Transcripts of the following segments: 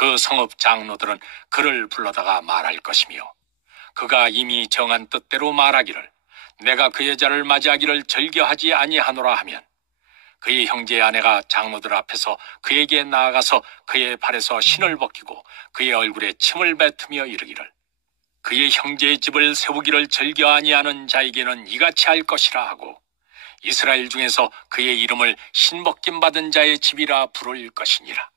그 성읍 장로들은 그를 불러다가 말할 것이며 그가 이미 정한 뜻대로 말하기를 내가 그 여자를 맞이하기를 즐겨하지 아니하노라 하면 그의 형제의 아내가 장로들 앞에서 그에게 나아가서 그의 발에서 신을 벗기고 그의 얼굴에 침을 뱉으며 이르기를 그의 형제의 집을 세우기를 즐겨 아니하는 자에게는 이같이 할 것이라 하고 이스라엘 중에서 그의 이름을 신벗김 받은 자의 집이라 부를 것이니라.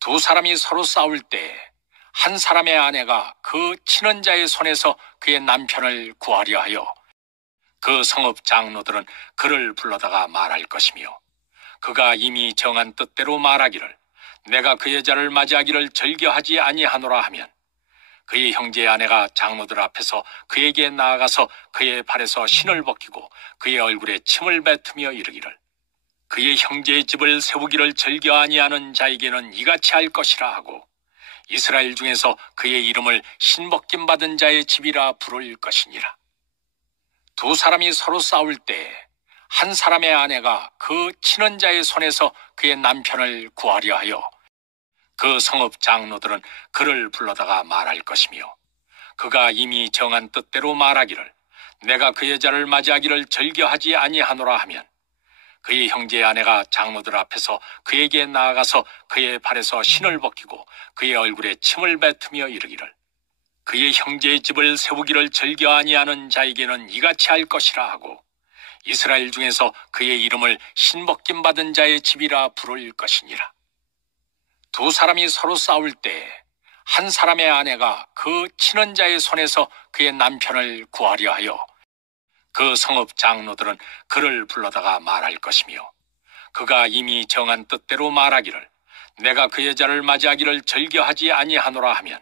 두 사람이 서로 싸울 때 한 사람의 아내가 그 친언자의 손에서 그의 남편을 구하려 하여 그 성읍 장로들은 그를 불러다가 말할 것이며 그가 이미 정한 뜻대로 말하기를 내가 그 여자를 맞이하기를 즐겨하지 아니하노라 하면 그의 형제의 아내가 장로들 앞에서 그에게 나아가서 그의 발에서 신을 벗기고 그의 얼굴에 침을 뱉으며 이르기를 그의 형제의 집을 세우기를 즐겨 아니하는 자에게는 이같이 할 것이라 하고 이스라엘 중에서 그의 이름을 신벗김 받은 자의 집이라 부를 것이니라. 두 사람이 서로 싸울 때 한 사람의 아내가 그 친언자의 손에서 그의 남편을 구하려 하여 그 성읍 장로들은 그를 불러다가 말할 것이며 그가 이미 정한 뜻대로 말하기를 내가 그 여자를 맞이하기를 즐겨하지 아니하노라 하면 그의 형제의 아내가 장로들 앞에서 그에게 나아가서 그의 발에서 신을 벗기고 그의 얼굴에 침을 뱉으며 이르기를 그의 형제의 집을 세우기를 즐겨 아니하는 자에게는 이같이 할 것이라 하고 이스라엘 중에서 그의 이름을 신벗김 받은 자의 집이라 부를 것이니라. 두 사람이 서로 싸울 때 한 사람의 아내가 그 친언자의 손에서 그의 남편을 구하려 하여 그 성읍 장로들은 그를 불러다가 말할 것이며 그가 이미 정한 뜻대로 말하기를 내가 그 여자를 맞이하기를 즐겨하지 아니하노라 하면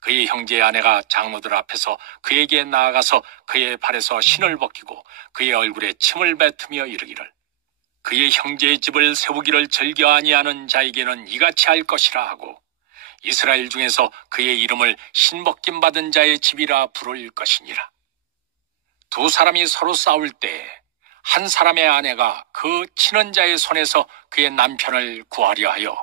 그의 형제의 아내가 장로들 앞에서 그에게 나아가서 그의 발에서 신을 벗기고 그의 얼굴에 침을 뱉으며 이르기를 그의 형제의 집을 세우기를 즐겨 아니하는 자에게는 이같이 할 것이라 하고 이스라엘 중에서 그의 이름을 신벗김 받은 자의 집이라 부를 것이니라. 두 사람이 서로 싸울 때 한 사람의 아내가 그 친언자의 손에서 그의 남편을 구하려 하여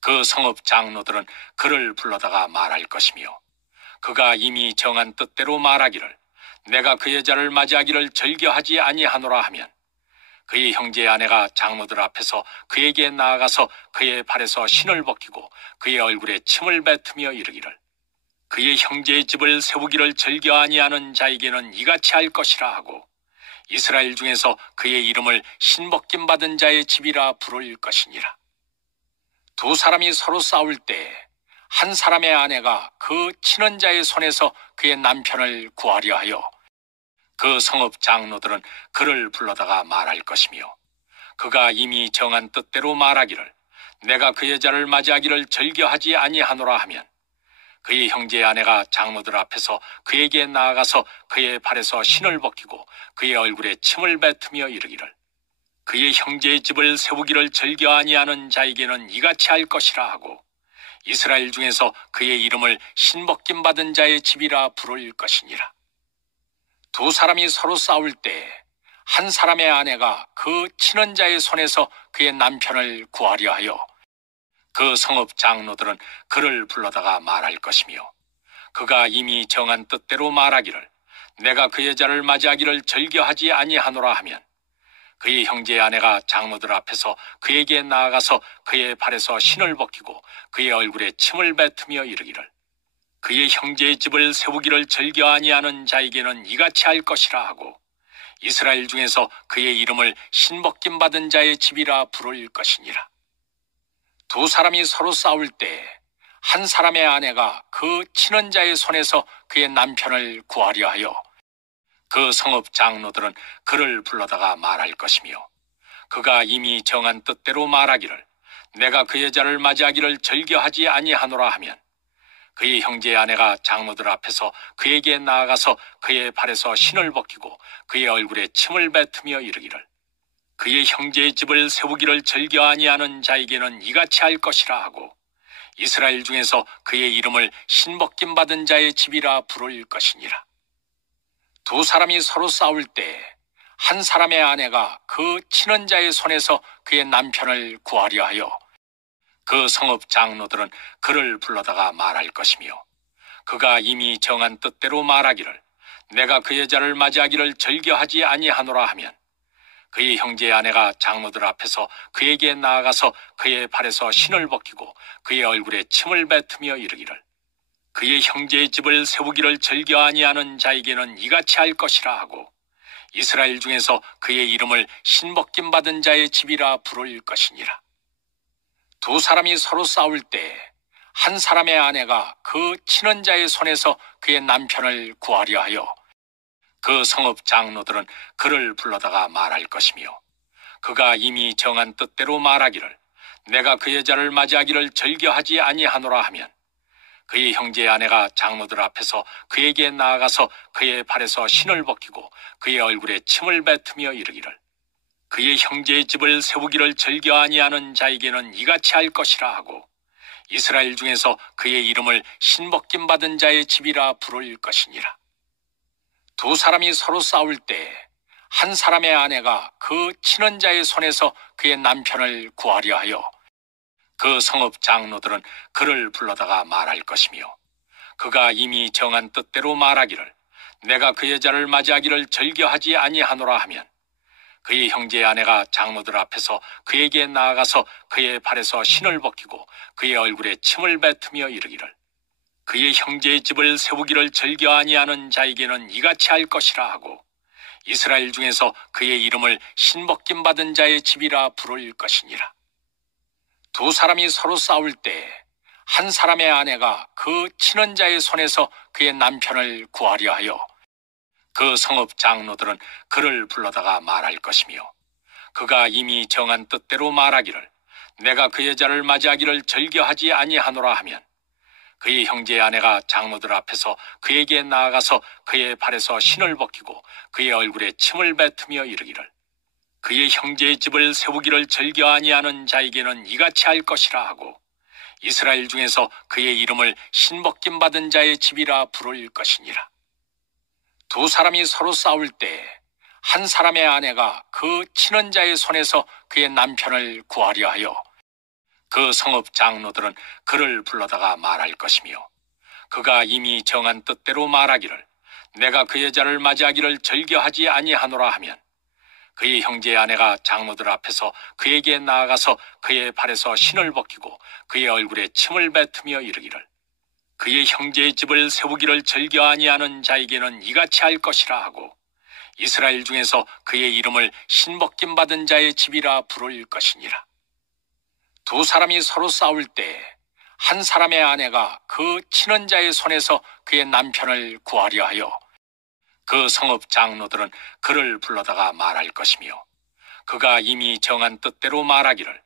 그 성읍 장로들은 그를 불러다가 말할 것이며 그가 이미 정한 뜻대로 말하기를 내가 그 여자를 맞이하기를 즐겨하지 아니하노라 하면 그의 형제의 아내가 장로들 앞에서 그에게 나아가서 그의 발에서 신을 벗기고 그의 얼굴에 침을 뱉으며 이르기를 그의 형제의 집을 세우기를 즐겨 아니하는 자에게는 이같이 할 것이라 하고 이스라엘 중에서 그의 이름을 신벗김 받은 자의 집이라 부를 것이니라. 두 사람이 서로 싸울 때 한 사람의 아내가 그 친언자의 손에서 그의 남편을 구하려 하여 그 성읍 장로들은 그를 불러다가 말할 것이며 그가 이미 정한 뜻대로 말하기를 내가 그 여자를 맞이하기를 즐겨하지 아니하노라 하면 그의 형제의 아내가 장로들 앞에서 그에게 나아가서 그의 발에서 신을 벗기고 그의 얼굴에 침을 뱉으며 이르기를 그의 형제의 집을 세우기를 즐겨 아니하는 자에게는 이같이 할 것이라 하고 이스라엘 중에서 그의 이름을 신벗김 받은 자의 집이라 부를 것이니라. 두 사람이 서로 싸울 때 한 사람의 아내가 그 친언자의 손에서 그의 남편을 구하려 하여 그 성읍 장로들은 그를 불러다가 말할 것이며 그가 이미 정한 뜻대로 말하기를 내가 그 여자를 맞이하기를 즐겨하지 아니하노라 하면 그의 형제의 아내가 장로들 앞에서 그에게 나아가서 그의 발에서 신을 벗기고 그의 얼굴에 침을 뱉으며 이르기를 그의 형제의 집을 세우기를 즐겨 아니하는 자에게는 이같이 할 것이라 하고 이스라엘 중에서 그의 이름을 신벗김 받은 자의 집이라 부를 것이니라. 두 사람이 서로 싸울 때 한 사람의 아내가 그 친언자의 손에서 그의 남편을 구하려 하여 그 성읍 장로들은 그를 불러다가 말할 것이며 그가 이미 정한 뜻대로 말하기를 내가 그 여자를 맞이하기를 즐겨하지 아니하노라 하면 그의 형제의 아내가 장로들 앞에서 그에게 나아가서 그의 발에서 신을 벗기고 그의 얼굴에 침을 뱉으며 이르기를 그의 형제의 집을 세우기를 즐겨 아니하는 자에게는 이같이 할 것이라 하고 이스라엘 중에서 그의 이름을 신벗김 받은 자의 집이라 부를 것이니라. 두 사람이 서로 싸울 때 한 사람의 아내가 그 친언자의 손에서 그의 남편을 구하려 하여 그 성읍 장로들은 그를 불러다가 말할 것이며 그가 이미 정한 뜻대로 말하기를 내가 그 여자를 맞이하기를 즐겨하지 아니하노라 하면 그의 형제의 아내가 장로들 앞에서 그에게 나아가서 그의 발에서 신을 벗기고 그의 얼굴에 침을 뱉으며 이르기를 그의 형제의 집을 세우기를 즐겨 아니하는 자에게는 이같이 할 것이라 하고 이스라엘 중에서 그의 이름을 신벗김 받은 자의 집이라 부를 것이니라. 두 사람이 서로 싸울 때 한 사람의 아내가 그 친언자의 손에서 그의 남편을 구하려 하여 그 성읍 장로들은 그를 불러다가 말할 것이며 그가 이미 정한 뜻대로 말하기를 내가 그 여자를 맞이하기를 즐겨하지 아니하노라 하면 그의 형제의 아내가 장로들 앞에서 그에게 나아가서 그의 발에서 신을 벗기고 그의 얼굴에 침을 뱉으며 이르기를 그의 형제의 집을 세우기를 즐겨 아니하는 자에게는 이같이 할 것이라 하고 이스라엘 중에서 그의 이름을 신벗김 받은 자의 집이라 부를 것이니라. 두 사람이 서로 싸울 때 한 사람의 아내가 그 친언자의 손에서 그의 남편을 구하려 하여 그 성읍 장로들은 그를 불러다가 말할 것이며 그가 이미 정한 뜻대로 말하기를 내가 그 여자를 맞이하기를 즐겨하지 아니하노라 하면 그의 형제의 아내가 장로들 앞에서 그에게 나아가서 그의 발에서 신을 벗기고 그의 얼굴에 침을 뱉으며 이르기를 그의 형제의 집을 세우기를 즐겨 아니하는 자에게는 이같이 할 것이라 하고 이스라엘 중에서 그의 이름을 신벗김 받은 자의 집이라 부를 것이니라. 두 사람이 서로 싸울 때 한 사람의 아내가 그 친언자의 손에서 그의 남편을 구하려 하여 그 성읍 장로들은 그를 불러다가 말할 것이며 그가 이미 정한 뜻대로 말하기를 내가 그 여자를 맞이하기를 즐겨하지 아니하노라 하면 그의 형제의 아내가 장로들 앞에서 그에게 나아가서 그의 발에서 신을 벗기고 그의 얼굴에 침을 뱉으며 이르기를 그의 형제의 집을 세우기를 즐겨 아니하는 자에게는 이같이 할 것이라 하고 이스라엘 중에서 그의 이름을 신벗김 받은 자의 집이라 부를 것이니라. 두 사람이 서로 싸울 때 한 사람의 아내가 그 친언자의 손에서 그의 남편을 구하려 하여 그 성읍 장로들은 그를 불러다가 말할 것이며 그가 이미 정한 뜻대로 말하기를 내가 그 여자를 맞이하기를 즐겨하지 아니하노라 하면 그의 형제의 아내가 장로들 앞에서 그에게 나아가서 그의 발에서 신을 벗기고 그의 얼굴에 침을 뱉으며 이르기를 그의 형제의 집을 세우기를 즐겨 아니하는 자에게는 이같이 할 것이라 하고 이스라엘 중에서 그의 이름을 신벗김 받은 자의 집이라 부를 것이니라. 두 사람이 서로 싸울 때 한 사람의 아내가 그 친언자의 손에서 그의 남편을 구하려 하여 그 성읍 장로들은 그를 불러다가 말할 것이며 그가 이미 정한 뜻대로 말하기를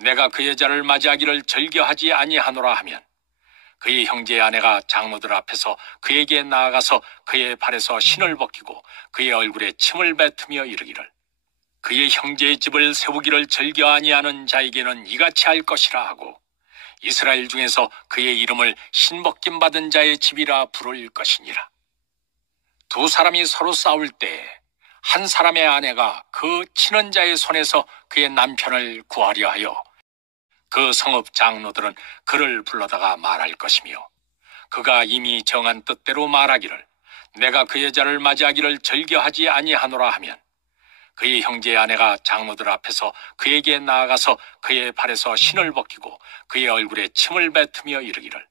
내가 그 여자를 맞이하기를 즐겨하지 아니하노라 하면 그의 형제의 아내가 장로들 앞에서 그에게 나아가서 그의 발에서 신을 벗기고 그의 얼굴에 침을 뱉으며 이르기를 그의 형제의 집을 세우기를 즐겨 아니하는 자에게는 이같이 할 것이라 하고 이스라엘 중에서 그의 이름을 신벗김 받은 자의 집이라 부를 것이니라. 두 사람이 서로 싸울 때 한 사람의 아내가 그 친언자의 손에서 그의 남편을 구하려 하여 그 성읍 장로들은 그를 불러다가 말할 것이며 그가 이미 정한 뜻대로 말하기를 내가 그 여자를 맞이하기를 즐겨하지 아니하노라 하면 그의 형제의 아내가 장로들 앞에서 그에게 나아가서 그의 발에서 신을 벗기고 그의 얼굴에 침을 뱉으며 이르기를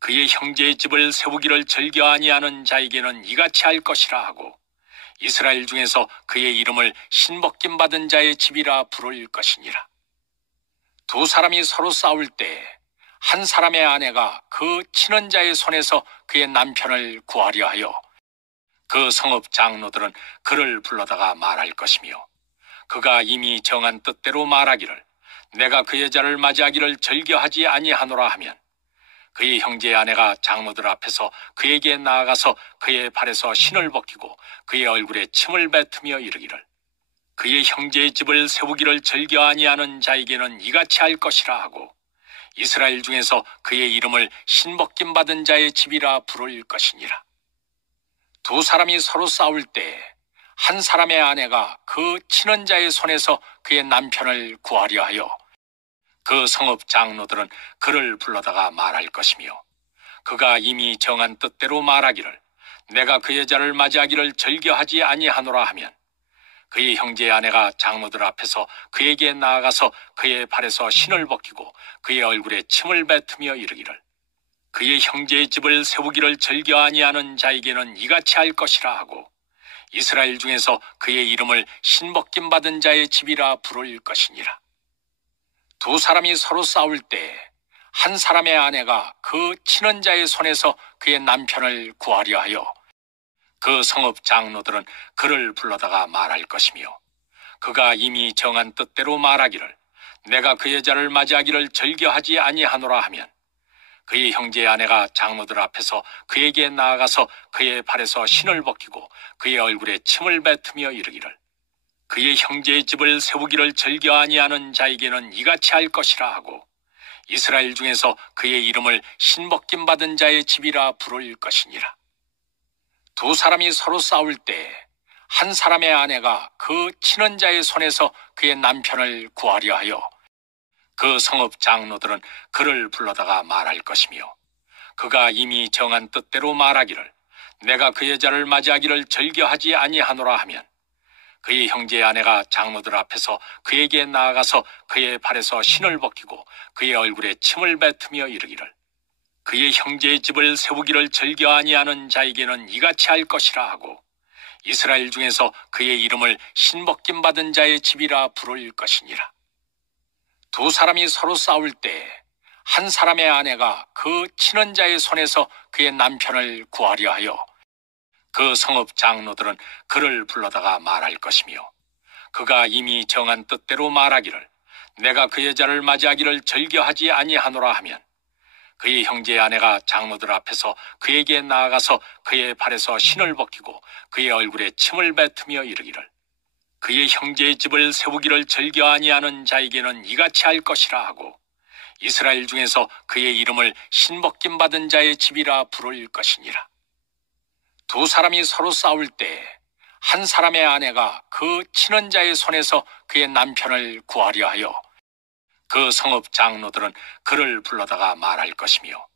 그의 형제의 집을 세우기를 즐겨 아니하는 자에게는 이같이 할 것이라 하고 이스라엘 중에서 그의 이름을 신벗김 받은 자의 집이라 부를 것이니라. 두 사람이 서로 싸울 때 한 사람의 아내가 그 친언자의 손에서 그의 남편을 구하려 하여 그 성읍 장로들은 그를 불러다가 말할 것이며 그가 이미 정한 뜻대로 말하기를 내가 그 여자를 맞이하기를 즐겨하지 아니하노라 하면 그의 형제의 아내가 장로들 앞에서 그에게 나아가서 그의 발에서 신을 벗기고 그의 얼굴에 침을 뱉으며 이르기를 그의 형제의 집을 세우기를 즐겨 아니하는 자에게는 이같이 할 것이라 하고 이스라엘 중에서 그의 이름을 신벗김 받은 자의 집이라 부를 것이니라. 두 사람이 서로 싸울 때 한 사람의 아내가 그 친언자의 손에서 그의 남편을 구하려 하여 그 성읍 장로들은 그를 불러다가 말할 것이며 그가 이미 정한 뜻대로 말하기를 내가 그 여자를 맞이하기를 즐겨하지 아니하노라 하면 그의 형제의 아내가 장로들 앞에서 그에게 나아가서 그의 발에서 신을 벗기고 그의 얼굴에 침을 뱉으며 이르기를 그의 형제의 집을 세우기를 즐겨 아니하는 자에게는 이같이 할 것이라 하고 이스라엘 중에서 그의 이름을 신벗김 받은 자의 집이라 부를 것이니라. 두 사람이 서로 싸울 때 한 사람의 아내가 그 친언자의 손에서 그의 남편을 구하려 하여 그 성읍 장로들은 그를 불러다가 말할 것이며 그가 이미 정한 뜻대로 말하기를 내가 그 여자를 맞이하기를 즐겨하지 아니하노라 하면 그의 형제의 아내가 장로들 앞에서 그에게 나아가서 그의 발에서 신을 벗기고 그의 얼굴에 침을 뱉으며 이르기를 그의 형제의 집을 세우기를 즐겨 아니하는 자에게는 이같이 할 것이라 하고 이스라엘 중에서 그의 이름을 신벗김 받은 자의 집이라 부를 것이니라. 두 사람이 서로 싸울 때 한 사람의 아내가 그 친언자의 손에서 그의 남편을 구하려 하여 그 성읍 장로들은 그를 불러다가 말할 것이며 그가 이미 정한 뜻대로 말하기를 내가 그 여자를 맞이하기를 즐겨하지 아니하노라 하면 그의 형제의 아내가 장로들 앞에서 그에게 나아가서 그의 발에서 신을 벗기고 그의 얼굴에 침을 뱉으며 이르기를 그의 형제의 집을 세우기를 즐겨 아니하는 자에게는 이같이 할 것이라 하고 이스라엘 중에서 그의 이름을 신벗김 받은 자의 집이라 부를 것이니라. 두 사람이 서로 싸울 때 한 사람의 아내가 그 친언자의 손에서 그의 남편을 구하려 하여 그 성읍 장로들은 그를 불러다가 말할 것이며 그가 이미 정한 뜻대로 말하기를 내가 그 여자를 맞이하기를 즐겨하지 아니하노라 하면 그의 형제의 아내가 장로들 앞에서 그에게 나아가서 그의 발에서 신을 벗기고 그의 얼굴에 침을 뱉으며 이르기를 그의 형제의 집을 세우기를 즐겨 아니하는 자에게는 이같이 할 것이라 하고 이스라엘 중에서 그의 이름을 신벗김 받은 자의 집이라 부를 것이니라. 두 사람이 서로 싸울 때 한 사람의 아내가 그 친언자의 손에서 그의 남편을 구하려 하여 그 성읍 장로들은 그를 불러다가 말할 것이며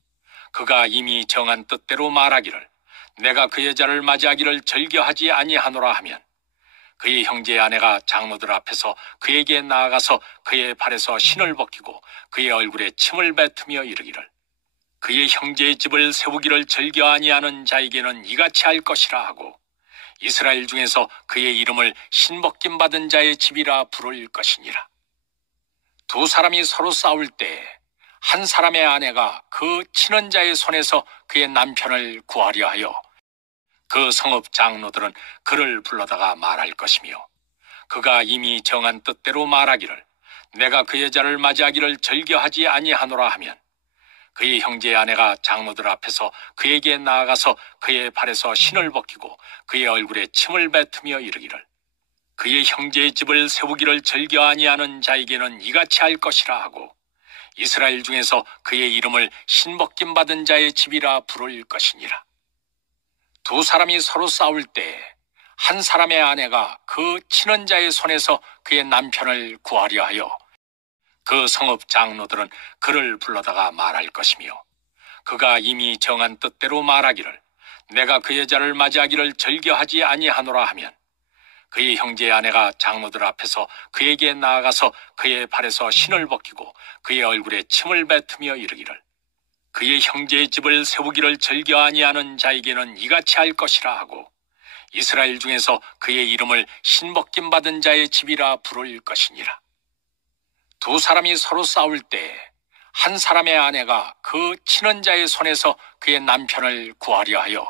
그가 이미 정한 뜻대로 말하기를 내가 그 여자를 맞이하기를 즐겨하지 아니하노라 하면 그의 형제의 아내가 장로들 앞에서 그에게 나아가서 그의 발에서 신을 벗기고 그의 얼굴에 침을 뱉으며 이르기를 그의 형제의 집을 세우기를 즐겨 아니하는 자에게는 이같이 할 것이라 하고 이스라엘 중에서 그의 이름을 신벗김 받은 자의 집이라 부를 것이니라. 두 사람이 서로 싸울 때 한 사람의 아내가 그 친언자의 손에서 그의 남편을 구하려 하여 그 성읍 장로들은 그를 불러다가 말할 것이며 그가 이미 정한 뜻대로 말하기를 내가 그 여자를 맞이하기를 즐겨하지 아니하노라 하면 그의 형제의 아내가 장로들 앞에서 그에게 나아가서 그의 발에서 신을 벗기고 그의 얼굴에 침을 뱉으며 이르기를 그의 형제의 집을 세우기를 즐겨 아니하는 자에게는 이같이 할 것이라 하고 이스라엘 중에서 그의 이름을 신벗김 받은 자의 집이라 부를 것이니라. 두 사람이 서로 싸울 때 한 사람의 아내가 그 친언자의 손에서 그의 남편을 구하려 하여 그 성읍 장로들은 그를 불러다가 말할 것이며 그가 이미 정한 뜻대로 말하기를 내가 그 여자를 맞이하기를 즐겨하지 아니하노라 하면 그의 형제의 아내가 장로들 앞에서 그에게 나아가서 그의 발에서 신을 벗기고 그의 얼굴에 침을 뱉으며 이르기를 그의 형제의 집을 세우기를 즐겨 아니하는 자에게는 이같이 할 것이라 하고 이스라엘 중에서 그의 이름을 신벗김 받은 자의 집이라 부를 것이니라. 두 사람이 서로 싸울 때 한 사람의 아내가 그 친언자의 손에서 그의 남편을 구하려 하여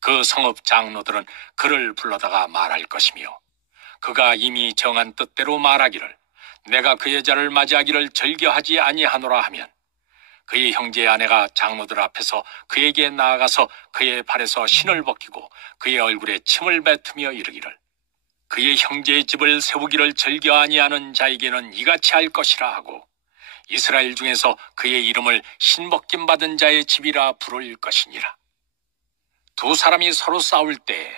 그 성읍 장로들은 그를 불러다가 말할 것이며 그가 이미 정한 뜻대로 말하기를 내가 그 여자를 맞이하기를 즐겨하지 아니하노라 하면 그의 형제의 아내가 장로들 앞에서 그에게 나아가서 그의 발에서 신을 벗기고 그의 얼굴에 침을 뱉으며 이르기를 그의 형제의 집을 세우기를 즐겨 아니하는 자에게는 이같이 할 것이라 하고 이스라엘 중에서 그의 이름을 신벗김 받은 자의 집이라 부를 것이니라. 두 사람이 서로 싸울 때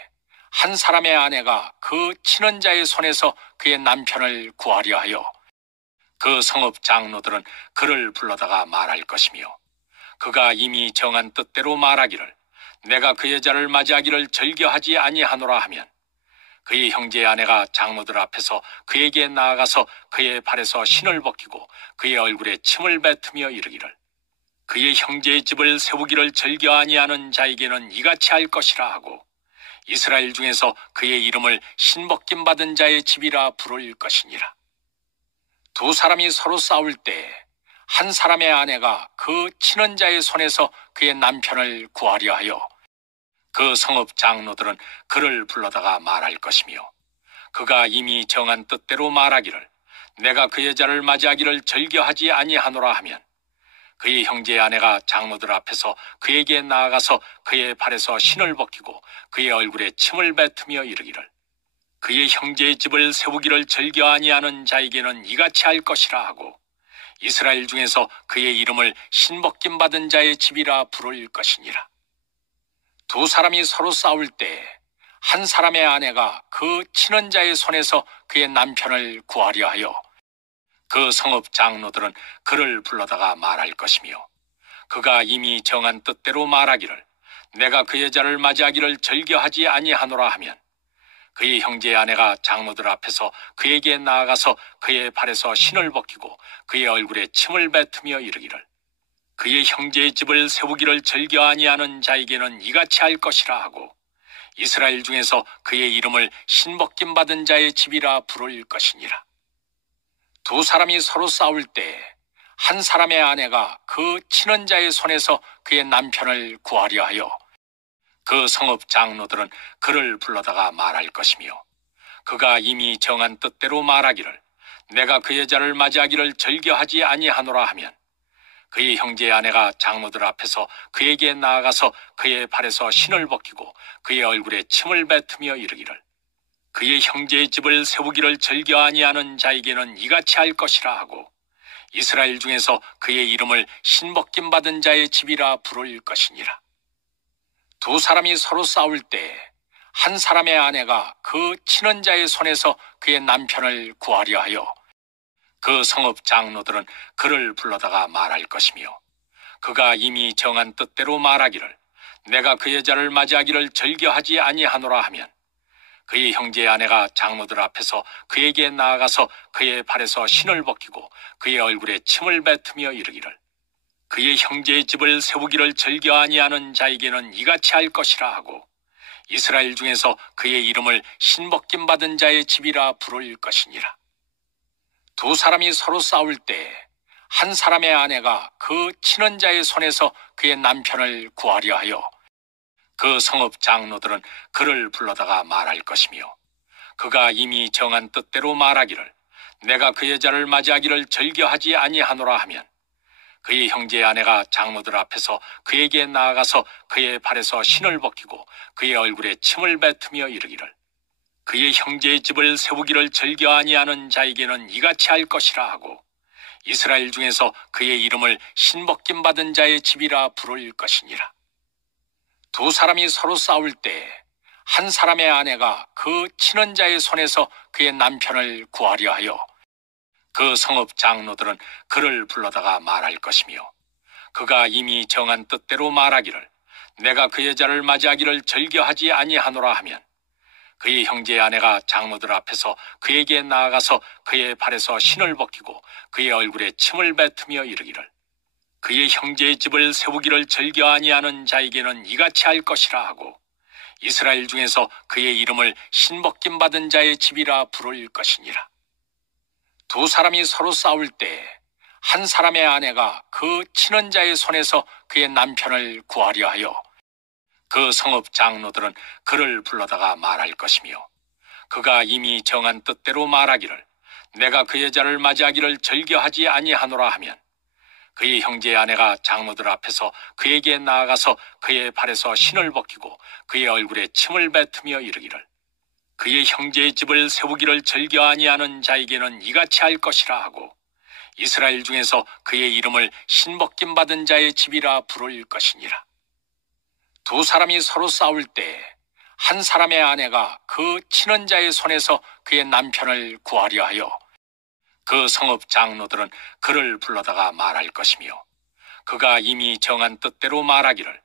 한 사람의 아내가 그 친언자의 손에서 그의 남편을 구하려 하여 그 성읍 장로들은 그를 불러다가 말할 것이며 그가 이미 정한 뜻대로 말하기를 내가 그 여자를 맞이하기를 즐겨하지 아니하노라 하면 그의 형제의 아내가 장로들 앞에서 그에게 나아가서 그의 발에서 신을 벗기고 그의 얼굴에 침을 뱉으며 이르기를 그의 형제의 집을 세우기를 즐겨 아니하는 자에게는 이같이 할 것이라 하고 이스라엘 중에서 그의 이름을 신벗김 받은 자의 집이라 부를 것이니라. 두 사람이 서로 싸울 때 한 사람의 아내가 그 친언자의 손에서 그의 남편을 구하려 하여 그 성읍 장로들은 그를 불러다가 말할 것이며 그가 이미 정한 뜻대로 말하기를 내가 그 여자를 맞이하기를 즐겨하지 아니하노라 하면 그의 형제의 아내가 장로들 앞에서 그에게 나아가서 그의 발에서 신을 벗기고 그의 얼굴에 침을 뱉으며 이르기를 그의 형제의 집을 세우기를 즐겨 아니하는 자에게는 이같이 할 것이라 하고 이스라엘 중에서 그의 이름을 신벗김 받은 자의 집이라 부를 것이니라. 두 사람이 서로 싸울 때 한 사람의 아내가 그 친언자의 손에서 그의 남편을 구하려 하여 그 성읍 장로들은 그를 불러다가 말할 것이며 그가 이미 정한 뜻대로 말하기를 내가 그 여자를 맞이하기를 즐겨하지 아니하노라 하면 그의 형제의 아내가 장로들 앞에서 그에게 나아가서 그의 발에서 신을 벗기고 그의 얼굴에 침을 뱉으며 이르기를 그의 형제의 집을 세우기를 즐겨 아니하는 자에게는 이같이 할 것이라 하고 이스라엘 중에서 그의 이름을 신벗김 받은 자의 집이라 부를 것이니라. 두 사람이 서로 싸울 때 한 사람의 아내가 그 친언자의 손에서 그의 남편을 구하려 하여 그 성읍 장로들은 그를 불러다가 말할 것이며 그가 이미 정한 뜻대로 말하기를 내가 그 여자를 맞이하기를 즐겨하지 아니하노라 하면 그의 형제의 아내가 장로들 앞에서 그에게 나아가서 그의 발에서 신을 벗기고 그의 얼굴에 침을 뱉으며 이르기를 그의 형제의 집을 세우기를 즐겨 아니하는 자에게는 이같이 할 것이라 하고 이스라엘 중에서 그의 이름을 신벗김 받은 자의 집이라 부를 것이니라. 두 사람이 서로 싸울 때 한 사람의 아내가 그 친언자의 손에서 그의 남편을 구하려 하여 그 성읍 장로들은 그를 불러다가 말할 것이며 그가 이미 정한 뜻대로 말하기를 내가 그 여자를 맞이하기를 즐겨하지 아니하노라 하면 그의 형제의 아내가 장로들 앞에서 그에게 나아가서 그의 발에서 신을 벗기고 그의 얼굴에 침을 뱉으며 이르기를 그의 형제의 집을 세우기를 즐겨 아니하는 자에게는 이같이 할 것이라 하고 이스라엘 중에서 그의 이름을 신벗김 받은 자의 집이라 부를 것이니라. 두 사람이 서로 싸울 때 한 사람의 아내가 그 친언자의 손에서 그의 남편을 구하려 하여 그 성읍 장로들은 그를 불러다가 말할 것이며 그가 이미 정한 뜻대로 말하기를 내가 그 여자를 맞이하기를 즐겨하지 아니하노라 하면 그의 형제의 아내가 장로들 앞에서 그에게 나아가서 그의 발에서 신을 벗기고 그의 얼굴에 침을 뱉으며 이르기를 그의 형제의 집을 세우기를 즐겨 아니하는 자에게는 이같이 할 것이라 하고 이스라엘 중에서 그의 이름을 신벗김 받은 자의 집이라 부를 것이니라. 두 사람이 서로 싸울 때 한 사람의 아내가 그 친언자의 손에서 그의 남편을 구하려 하여 그 성읍 장로들은 그를 불러다가 말할 것이며 그가 이미 정한 뜻대로 말하기를 내가 그 여자를 맞이하기를 즐겨하지 아니하노라 하면 그의 형제의 아내가 장로들 앞에서 그에게 나아가서 그의 발에서 신을 벗기고 그의 얼굴에 침을 뱉으며 이르기를 그의 형제의 집을 세우기를 즐겨 아니하는 자에게는 이같이 할 것이라 하고 이스라엘 중에서 그의 이름을 신벗김 받은 자의 집이라 부를 것이니라. 두 사람이 서로 싸울 때 한 사람의 아내가 그 친언자의 손에서 그의 남편을 구하려 하여 그 성읍 장로들은 그를 불러다가 말할 것이며 그가 이미 정한 뜻대로 말하기를 내가 그 여자를 맞이하기를 즐겨하지 아니하노라 하면 그의 형제의 아내가 장로들 앞에서 그에게 나아가서 그의 발에서 신을 벗기고 그의 얼굴에 침을 뱉으며 이르기를 그의 형제의 집을 세우기를 즐겨 아니하는 자에게는 이같이 할 것이라 하고 이스라엘 중에서 그의 이름을 신벗김 받은 자의 집이라 부를 것이니라. 두 사람이 서로 싸울 때 한 사람의 아내가 그 친언자의 손에서 그의 남편을 구하려 하여 그 성읍 장로들은 그를 불러다가 말할 것이며 그가 이미 정한 뜻대로 말하기를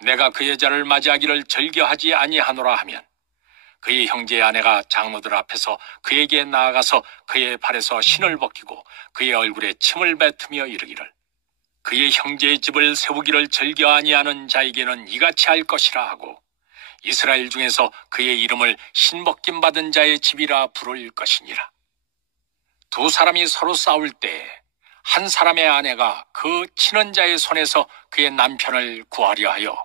내가 그 여자를 맞이하기를 즐겨하지 아니하노라 하면 그의 형제의 아내가 장로들 앞에서 그에게 나아가서 그의 발에서 신을 벗기고 그의 얼굴에 침을 뱉으며 이르기를 그의 형제의 집을 세우기를 즐겨 아니하는 자에게는 이같이 할 것이라 하고 이스라엘 중에서 그의 이름을 신벗김 받은 자의 집이라 부를 것이니라. 두 사람이 서로 싸울 때 한 사람의 아내가 그 친언자의 손에서 그의 남편을 구하려 하여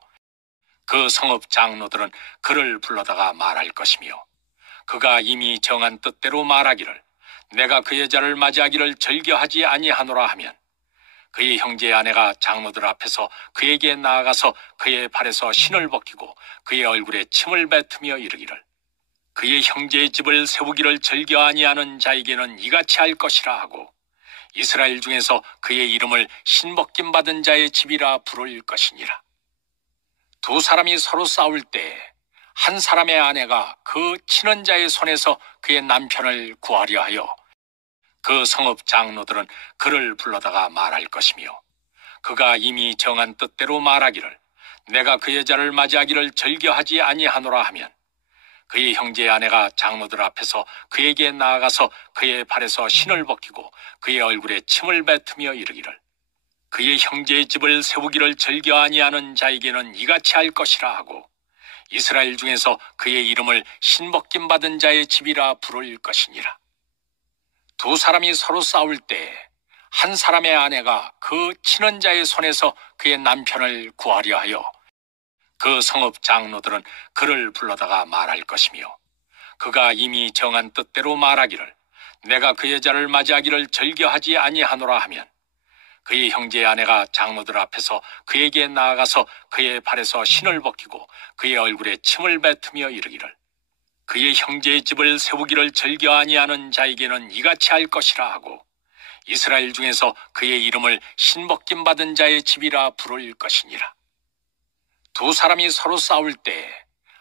그 성읍 장로들은 그를 불러다가 말할 것이며 그가 이미 정한 뜻대로 말하기를 내가 그 여자를 맞이하기를 즐겨하지 아니하노라 하면 그의 형제의 아내가 장로들 앞에서 그에게 나아가서 그의 발에서 신을 벗기고 그의 얼굴에 침을 뱉으며 이르기를 그의 형제의 집을 세우기를 즐겨 아니하는 자에게는 이같이 할 것이라 하고 이스라엘 중에서 그의 이름을 신벗김 받은 자의 집이라 부를 것이니라. 두 사람이 서로 싸울 때 한 사람의 아내가 그 친언자의 손에서 그의 남편을 구하려 하여 그 성읍 장로들은 그를 불러다가 말할 것이며 그가 이미 정한 뜻대로 말하기를 내가 그 여자를 맞이하기를 즐겨하지 아니하노라 하면 그의 형제의 아내가 장로들 앞에서 그에게 나아가서 그의 발에서 신을 벗기고 그의 얼굴에 침을 뱉으며 이르기를 그의 형제의 집을 세우기를 즐겨 아니하는 자에게는 이같이 할 것이라 하고 이스라엘 중에서 그의 이름을 신벗김 받은 자의 집이라 부를 것이니라. 두 사람이 서로 싸울 때 한 사람의 아내가 그 친언자의 손에서 그의 남편을 구하려 하여 그 성읍 장로들은 그를 불러다가 말할 것이며 그가 이미 정한 뜻대로 말하기를 내가 그 여자를 맞이하기를 즐겨하지 아니하노라 하면 그의 형제의 아내가 장로들 앞에서 그에게 나아가서 그의 발에서 신을 벗기고 그의 얼굴에 침을 뱉으며 이르기를 그의 형제의 집을 세우기를 즐겨 아니하는 자에게는 이같이 할 것이라 하고 이스라엘 중에서 그의 이름을 신벗김 받은 자의 집이라 부를 것이니라. 두 사람이 서로 싸울 때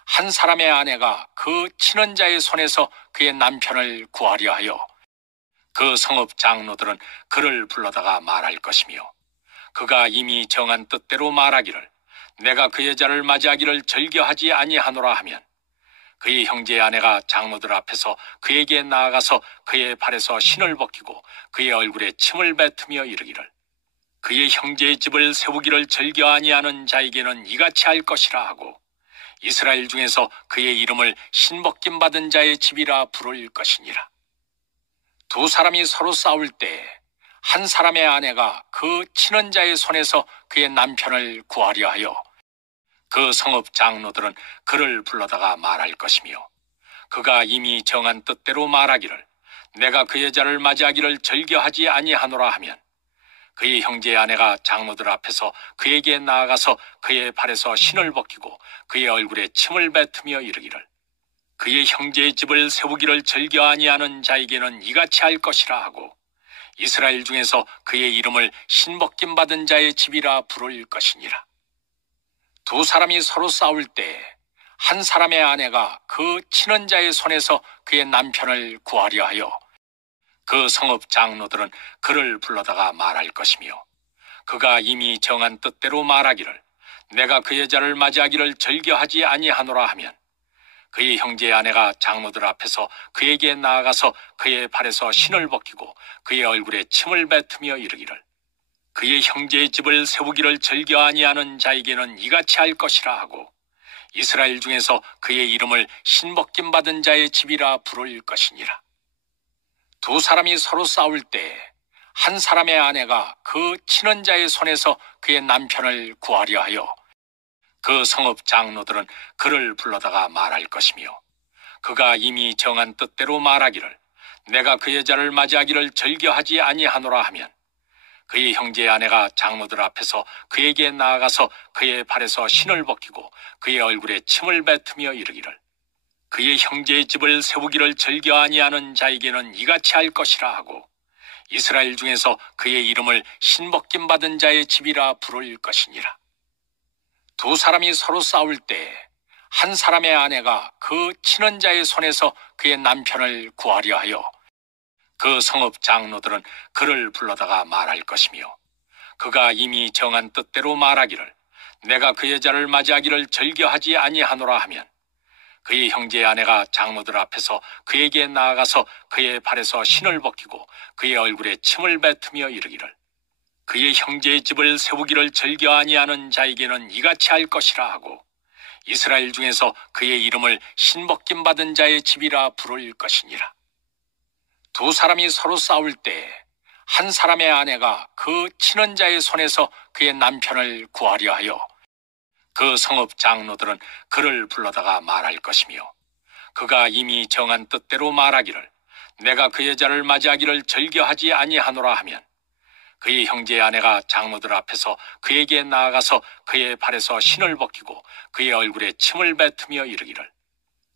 한 사람의 아내가 그 친언자의 손에서 그의 남편을 구하려 하여 그 성읍 장로들은 그를 불러다가 말할 것이며 그가 이미 정한 뜻대로 말하기를 내가 그 여자를 맞이하기를 즐겨하지 아니하노라 하면 그의 형제의 아내가 장로들 앞에서 그에게 나아가서 그의 발에서 신을 벗기고 그의 얼굴에 침을 뱉으며 이르기를 그의 형제의 집을 세우기를 즐겨 아니하는 자에게는 이같이 할 것이라 하고 이스라엘 중에서 그의 이름을 신벗김 받은 자의 집이라 부를 것이니라. 두 사람이 서로 싸울 때 한 사람의 아내가 그 친언자의 손에서 그의 남편을 구하려 하여 그 성읍 장로들은 그를 불러다가 말할 것이며 그가 이미 정한 뜻대로 말하기를 내가 그 여자를 맞이하기를 즐겨하지 아니하노라 하면 그의 형제의 아내가 장로들 앞에서 그에게 나아가서 그의 발에서 신을 벗기고 그의 얼굴에 침을 뱉으며 이르기를 그의 형제의 집을 세우기를 즐겨 아니하는 자에게는 이같이 할 것이라 하고 이스라엘 중에서 그의 이름을 신벗김 받은 자의 집이라 부를 것이니라. 두 사람이 서로 싸울 때 한 사람의 아내가 그 친언자의 손에서 그의 남편을 구하려 하여 그 성읍 장로들은 그를 불러다가 말할 것이며 그가 이미 정한 뜻대로 말하기를 내가 그 여자를 맞이하기를 즐겨하지 아니하노라 하면 그의 형제의 아내가 장로들 앞에서 그에게 나아가서 그의 발에서 신을 벗기고 그의 얼굴에 침을 뱉으며 이르기를 그의 형제의 집을 세우기를 즐겨 아니하는 자에게는 이같이 할 것이라 하고 이스라엘 중에서 그의 이름을 신벗김 받은 자의 집이라 부를 것이니라. 두 사람이 서로 싸울 때 한 사람의 아내가 그 친언자의 손에서 그의 남편을 구하려 하여 그 성읍 장로들은 그를 불러다가 말할 것이며 그가 이미 정한 뜻대로 말하기를 내가 그 여자를 맞이하기를 즐겨하지 아니하노라 하면 그의 형제의 아내가 장로들 앞에서 그에게 나아가서 그의 발에서 신을 벗기고 그의 얼굴에 침을 뱉으며 이르기를 그의 형제의 집을 세우기를 즐겨 아니하는 자에게는 이같이 할 것이라 하고 이스라엘 중에서 그의 이름을 신벗김 받은 자의 집이라 부를 것이니라. 두 사람이 서로 싸울 때 한 사람의 아내가 그 친언자의 손에서 그의 남편을 구하려 하여 그 성읍 장로들은 그를 불러다가 말할 것이며 그가 이미 정한 뜻대로 말하기를 내가 그 여자를 맞이하기를 즐겨하지 아니하노라 하면 그의 형제의 아내가 장로들 앞에서 그에게 나아가서 그의 발에서 신을 벗기고 그의 얼굴에 침을 뱉으며 이르기를 그의 형제의 집을 세우기를 즐겨 아니하는 자에게는 이같이 할 것이라 하고 이스라엘 중에서 그의 이름을 신벗김 받은 자의 집이라 부를 것이니라. 두 사람이 서로 싸울 때 한 사람의 아내가 그 친언자의 손에서 그의 남편을 구하려 하여 그 성읍 장로들은 그를 불러다가 말할 것이며 그가 이미 정한 뜻대로 말하기를 내가 그 여자를 맞이하기를 즐겨하지 아니하노라 하면 그의 형제의 아내가 장로들 앞에서 그에게 나아가서 그의 발에서 신을 벗기고 그의 얼굴에 침을 뱉으며 이르기를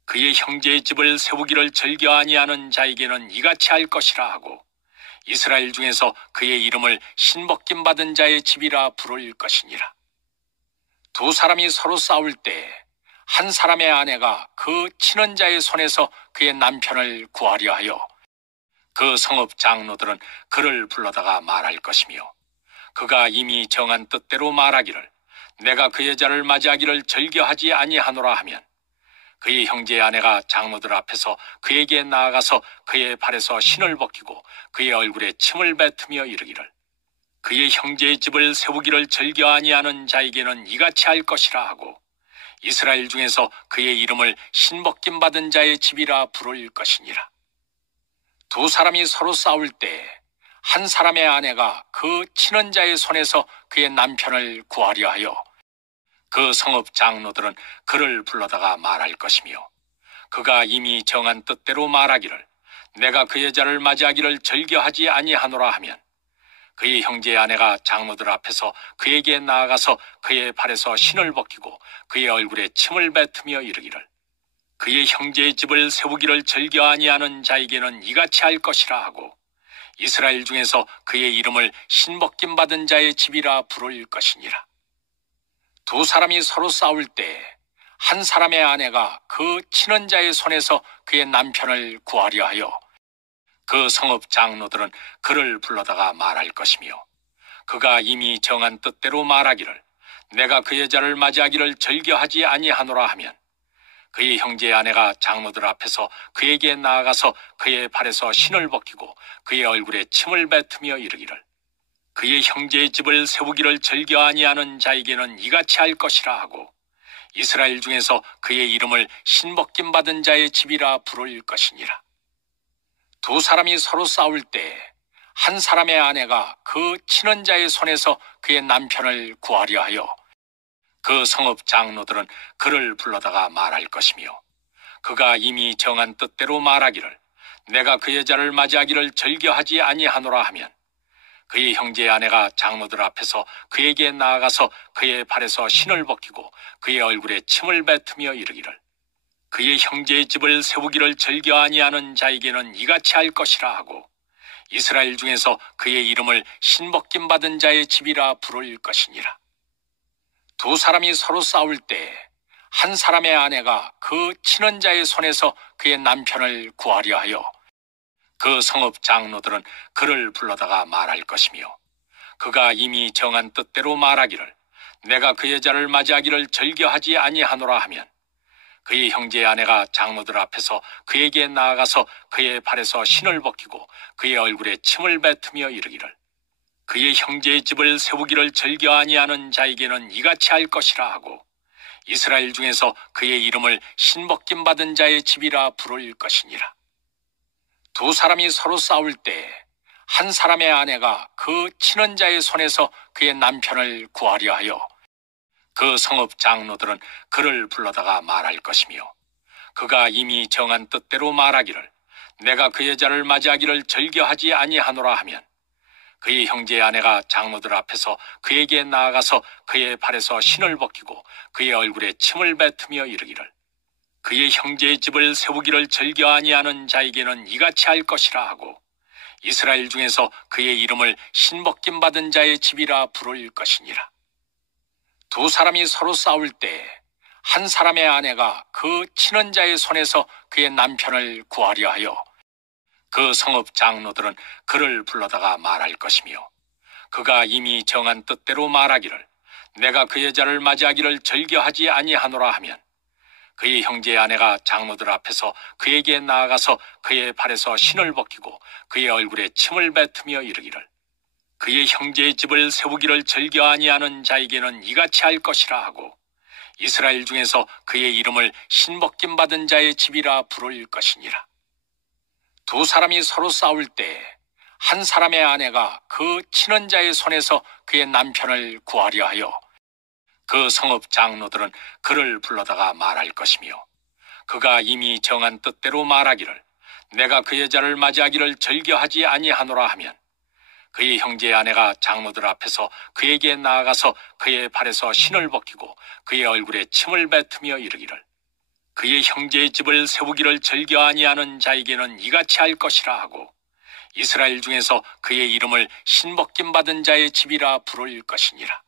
그의 형제의 집을 세우기를 즐겨 아니하는 자에게는 이같이 할 것이라 하고 이스라엘 중에서 그의 이름을 신벗김 받은 자의 집이라 부를 것이니라. 두 사람이 서로 싸울 때 한 사람의 아내가 그 친언자의 손에서 그의 남편을 구하려 하여 그 성읍 장로들은 그를 불러다가 말할 것이며 그가 이미 정한 뜻대로 말하기를 내가 그 여자를 맞이하기를 즐겨하지 아니하노라 하면 그의 형제의 아내가 장로들 앞에서 그에게 나아가서 그의 발에서 신을 벗기고 그의 얼굴에 침을 뱉으며 이르기를 그의 형제의 집을 세우기를 즐겨 아니하는 자에게는 이같이 할 것이라 하고 이스라엘 중에서 그의 이름을 신벗김 받은 자의 집이라 부를 것이니라. 두 사람이 서로 싸울 때 한 사람의 아내가 그 친언자의 손에서 그의 남편을 구하려 하여 그 성읍 장로들은 그를 불러다가 말할 것이며 그가 이미 정한 뜻대로 말하기를 내가 그 여자를 맞이하기를 즐겨하지 아니하노라 하면 그의 형제의 아내가 장로들 앞에서 그에게 나아가서 그의 발에서 신을 벗기고 그의 얼굴에 침을 뱉으며 이르기를 그의 형제의 집을 세우기를 즐겨 아니하는 자에게는 이같이 할 것이라 하고 이스라엘 중에서 그의 이름을 신벗김 받은 자의 집이라 부를 것이니라. 두 사람이 서로 싸울 때 한 사람의 아내가 그 친언자의 손에서 그의 남편을 구하려 하여 그 성읍 장로들은 그를 불러다가 말할 것이며 그가 이미 정한 뜻대로 말하기를 내가 그 여자를 맞이하기를 즐겨하지 아니하노라 하면 그의 형제의 아내가 장로들 앞에서 그에게 나아가서 그의 발에서 신을 벗기고 그의 얼굴에 침을 뱉으며 이르기를 그의 형제의 집을 세우기를 즐겨 아니하는 자에게는 이같이 할 것이라 하고 이스라엘 중에서 그의 이름을 신벗김 받은 자의 집이라 부를 것이니라. 두 사람이 서로 싸울 때 한 사람의 아내가 그 친언자의 손에서 그의 남편을 구하려 하여 그 성읍 장로들은 그를 불러다가 말할 것이며 그가 이미 정한 뜻대로 말하기를 내가 그 여자를 맞이하기를 즐겨하지 아니하노라 하면 그의 형제의 아내가 장로들 앞에서 그에게 나아가서 그의 발에서 신을 벗기고 그의 얼굴에 침을 뱉으며 이르기를 그의 형제의 집을 세우기를 즐겨 아니하는 자에게는 이같이 할 것이라 하고 이스라엘 중에서 그의 이름을 신벗김 받은 자의 집이라 부를 것이니라. 두 사람이 서로 싸울 때 한 사람의 아내가 그 친언자의 손에서 그의 남편을 구하려 하여 그 성읍 장로들은 그를 불러다가 말할 것이며 그가 이미 정한 뜻대로 말하기를 내가 그 여자를 맞이하기를 즐겨하지 아니하노라 하면 그의 형제의 아내가 장로들 앞에서 그에게 나아가서 그의 발에서 신을 벗기고 그의 얼굴에 침을 뱉으며 이르기를 그의 형제의 집을 세우기를 즐겨 아니하는 자에게는 이같이 할 것이라 하고 이스라엘 중에서 그의 이름을 신벗김 받은 자의 집이라 부를 것이니라. 두 사람이 서로 싸울 때 한 사람의 아내가 그 친언자의 손에서 그의 남편을 구하려 하여 그 성읍 장로들은 그를 불러다가 말할 것이며 그가 이미 정한 뜻대로 말하기를 내가 그 여자를 맞이하기를 즐겨하지 아니하노라 하면 그의 형제의 아내가 장로들 앞에서 그에게 나아가서 그의 발에서 신을 벗기고 그의 얼굴에 침을 뱉으며 이르기를 그의 형제의 집을 세우기를 즐겨 아니하는 자에게는 이같이 할 것이라 하고 이스라엘 중에서 그의 이름을 신벗김 받은 자의 집이라 부를 것이니라. 두 사람이 서로 싸울 때 한 사람의 아내가 그 친언자의 손에서 그의 남편을 구하려 하여 그 성읍 장로들은 그를 불러다가 말할 것이며 그가 이미 정한 뜻대로 말하기를 내가 그 여자를 맞이하기를 즐겨하지 아니하노라 하면 그의 형제의 아내가 장로들 앞에서 그에게 나아가서 그의 발에서 신을 벗기고 그의 얼굴에 침을 뱉으며 이르기를 그의 형제의 집을 세우기를 즐겨 아니하는 자에게는 이같이 할 것이라 하고 이스라엘 중에서 그의 이름을 신벗김 받은 자의 집이라 부를 것이니라. 두 사람이 서로 싸울 때 한 사람의 아내가 그 치는 자의 손에서 그의 남편을 구하려 하여 그 성읍 장로들은 그를 불러다가 말할 것이며 그가 이미 정한 뜻대로 말하기를 내가 그 여자를 맞이하기를 즐겨하지 아니하노라 하면 그의 형제의 아내가 장로들 앞에서 그에게 나아가서 그의 발에서 신을 벗기고 그의 얼굴에 침을 뱉으며 이르기를 그의 형제의 집을 세우기를 즐겨 아니하는 자에게는 이같이 할 것이라 하고 이스라엘 중에서 그의 이름을 신벗김 받은 자의 집이라 부를 것이니라.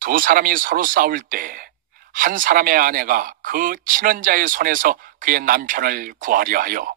두 사람이 서로 싸울 때 한 사람의 아내가 그 치는 자의 손에서 그의 남편을 구하려 하여